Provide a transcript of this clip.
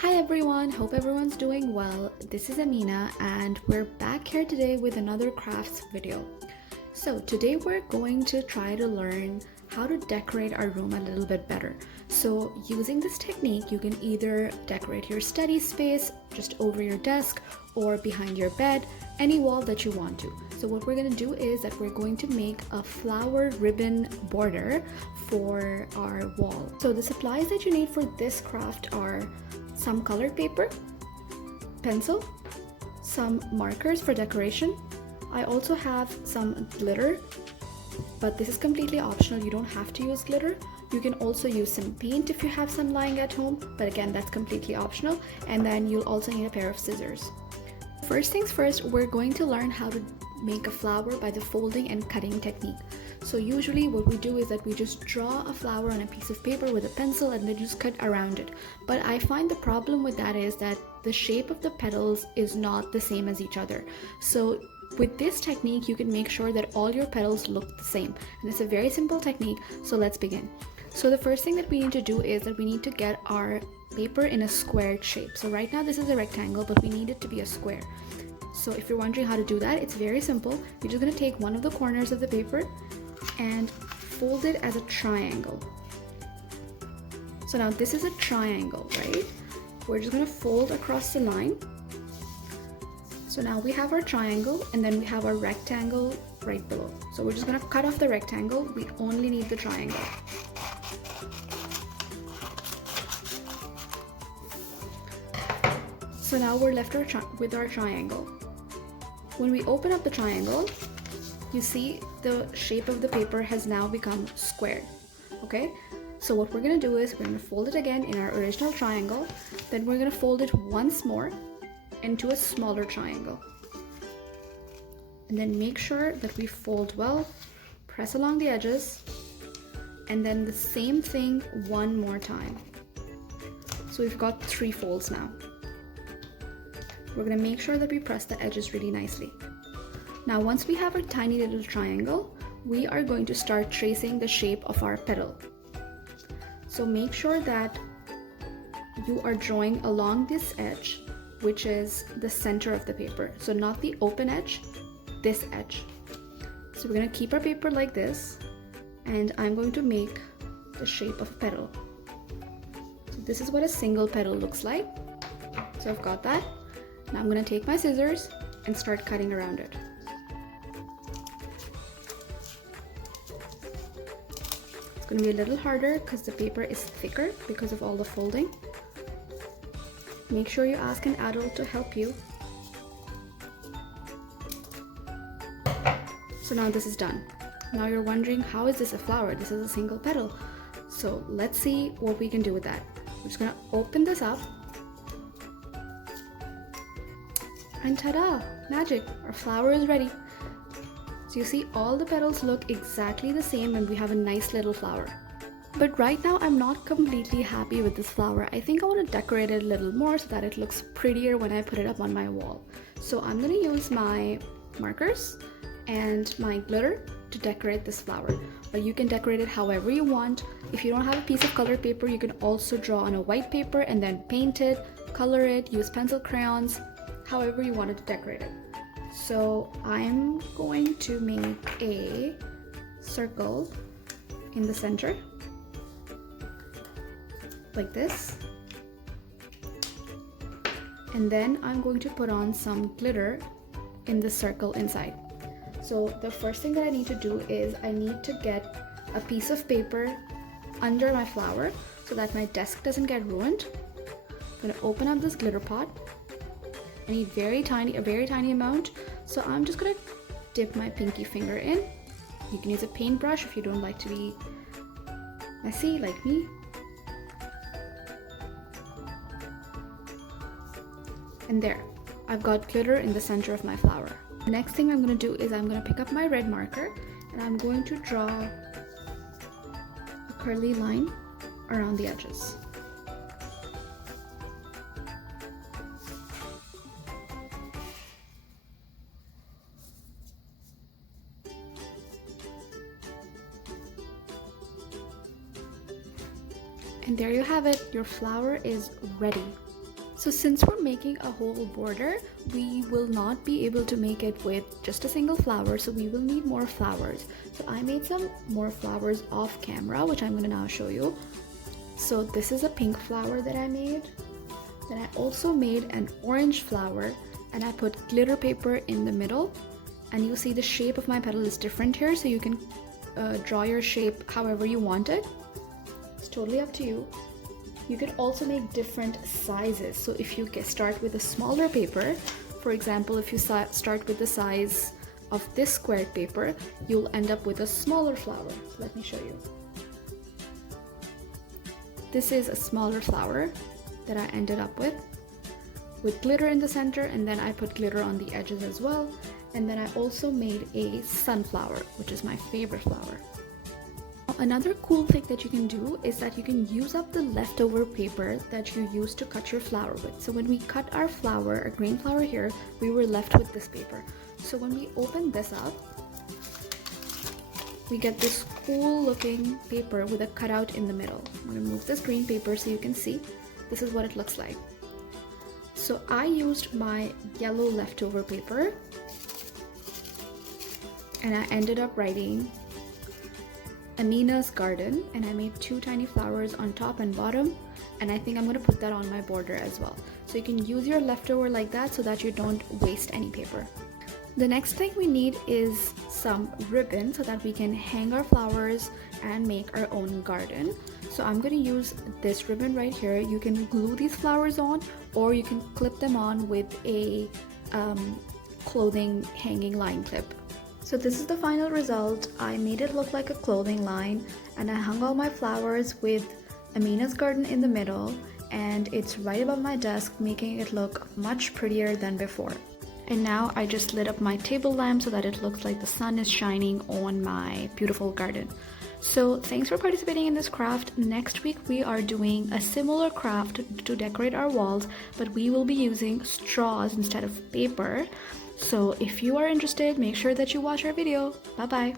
Hi everyone, hope everyone's doing well. This is Amina and we're back here today with another crafts video. So today we're going to try to learn how to decorate our room a little bit better. So using this technique, you can either decorate your study space just over your desk or behind your bed, any wall that you want to. So what we're going to do is that we're going to make a flower ribbon border for our wall. So the supplies that you need for this craft are some colored paper, pencil, some markers for decoration. I also have some glitter, but this is completely optional. You don't have to use glitter. You can also use some paint if you have some lying at home, but again, that's completely optional. And then you'll also need a pair of scissors. First things first, we're going to learn how to make a flower by the folding and cutting technique. So usually what we do is that we just draw a flower on a piece of paper with a pencil and then just cut around it. But I find the problem with that is that the shape of the petals is not the same as each other. So with this technique, you can make sure that all your petals look the same. And it's a very simple technique, so let's begin. So the first thing that we need to do is that we need to get our paper in a squared shape. So right now this is a rectangle, but we need it to be a square. So if you're wondering how to do that, it's very simple. You're just going to take one of the corners of the paper and fold it as a triangle. So now this is a triangle, right? We're just going to fold across the line. So now we have our triangle and then we have our rectangle right below. So we're just going to cut off the rectangle. We only need the triangle. So now we're left with our triangle. When we open up the triangle, you see the shape of the paper has now become squared. Okay, so what we're going to do is we're going to fold it again in our original triangle. Then we're going to fold it once more into a smaller triangle. And then make sure that we fold well, press along the edges, and then the same thing one more time. So we've got 3 folds now. We're going to make sure that we press the edges really nicely. Now once we have our tiny little triangle, we are going to start tracing the shape of our petal. So make sure that you are drawing along this edge, which is the center of the paper. So not the open edge, this edge. So we're going to keep our paper like this, and I'm going to make the shape of petal. So this is what a single petal looks like. So I've got that. Now I'm going to take my scissors and start cutting around it. It's going to be a little harder because the paper is thicker because of all the folding. Make sure you ask an adult to help you. So now this is done. Now you're wondering, how is this a flower? This is a single petal. So let's see what we can do with that. We're just going to open this up. And ta-da! Magic! Our flower is ready. So you see all the petals look exactly the same and we have a nice little flower. But right now I'm not completely happy with this flower. I think I want to decorate it a little more so that it looks prettier when I put it up on my wall. So I'm going to use my markers and my glitter to decorate this flower. But you can decorate it however you want. If you don't have a piece of colored paper, you can also draw on a white paper and then paint it, color it, use pencil crayons, however you wanted to decorate it. So I'm going to make a circle in the center, like this. And then I'm going to put on some glitter in the circle inside. So the first thing that I need to do is I need to get a piece of paper under my flower so that my desk doesn't get ruined. I'm going to open up this glitter pot. I need a very tiny amount. So I'm just gonna dip my pinky finger in. You can use a paintbrush if you don't like to be messy like me. And there, I've got glitter in the center of my flower. The next thing I'm gonna do is I'm gonna pick up my red marker and I'm going to draw a curly line around the edges. And there you have it, your flower is ready. So since we're making a whole border, we will not be able to make it with just a single flower, so we will need more flowers. So I made some more flowers off camera, which I'm going to now show you. So this is a pink flower that I made. Then I also made an orange flower, and I put glitter paper in the middle. And you see the shape of my petal is different here, so you can draw your shape however you want it. It's totally up to you. You can also make different sizes. So if you start with a smaller paper, for example, if you start with the size of this squared paper, you'll end up with a smaller flower. So let me show you. This is a smaller flower that I ended up with glitter in the center, and then I put glitter on the edges as well. And then I also made a sunflower, which is my favorite flower. Another cool thing that you can do is that you can use up the leftover paper that you used to cut your flower with. So when we cut our flower, our green flower here, we were left with this paper. So when we open this up, we get this cool looking paper with a cutout in the middle. I'm going to move this green paper so you can see. This is what it looks like. So I used my yellow leftover paper and I ended up writing Amynah's garden, and I made 2 tiny flowers on top and bottom, and I think I'm going to put that on my border as well. So you can use your leftover like that so that you don't waste any paper. The next thing we need is some ribbon so that we can hang our flowers and make our own garden. So I'm going to use this ribbon right here. You can glue these flowers on, or you can clip them on with a clothing hanging line clip. So this is the final result. I made it look like a clothing line, and I hung all my flowers with Amynah's garden in the middle, and it's right above my desk, making it look much prettier than before. And now I just lit up my table lamp so that it looks like the sun is shining on my beautiful garden. So thanks for participating in this craft. Next week we are doing a similar craft to decorate our walls, but we will be using straws instead of paper. So if you are interested, make sure that you watch our video. Bye bye.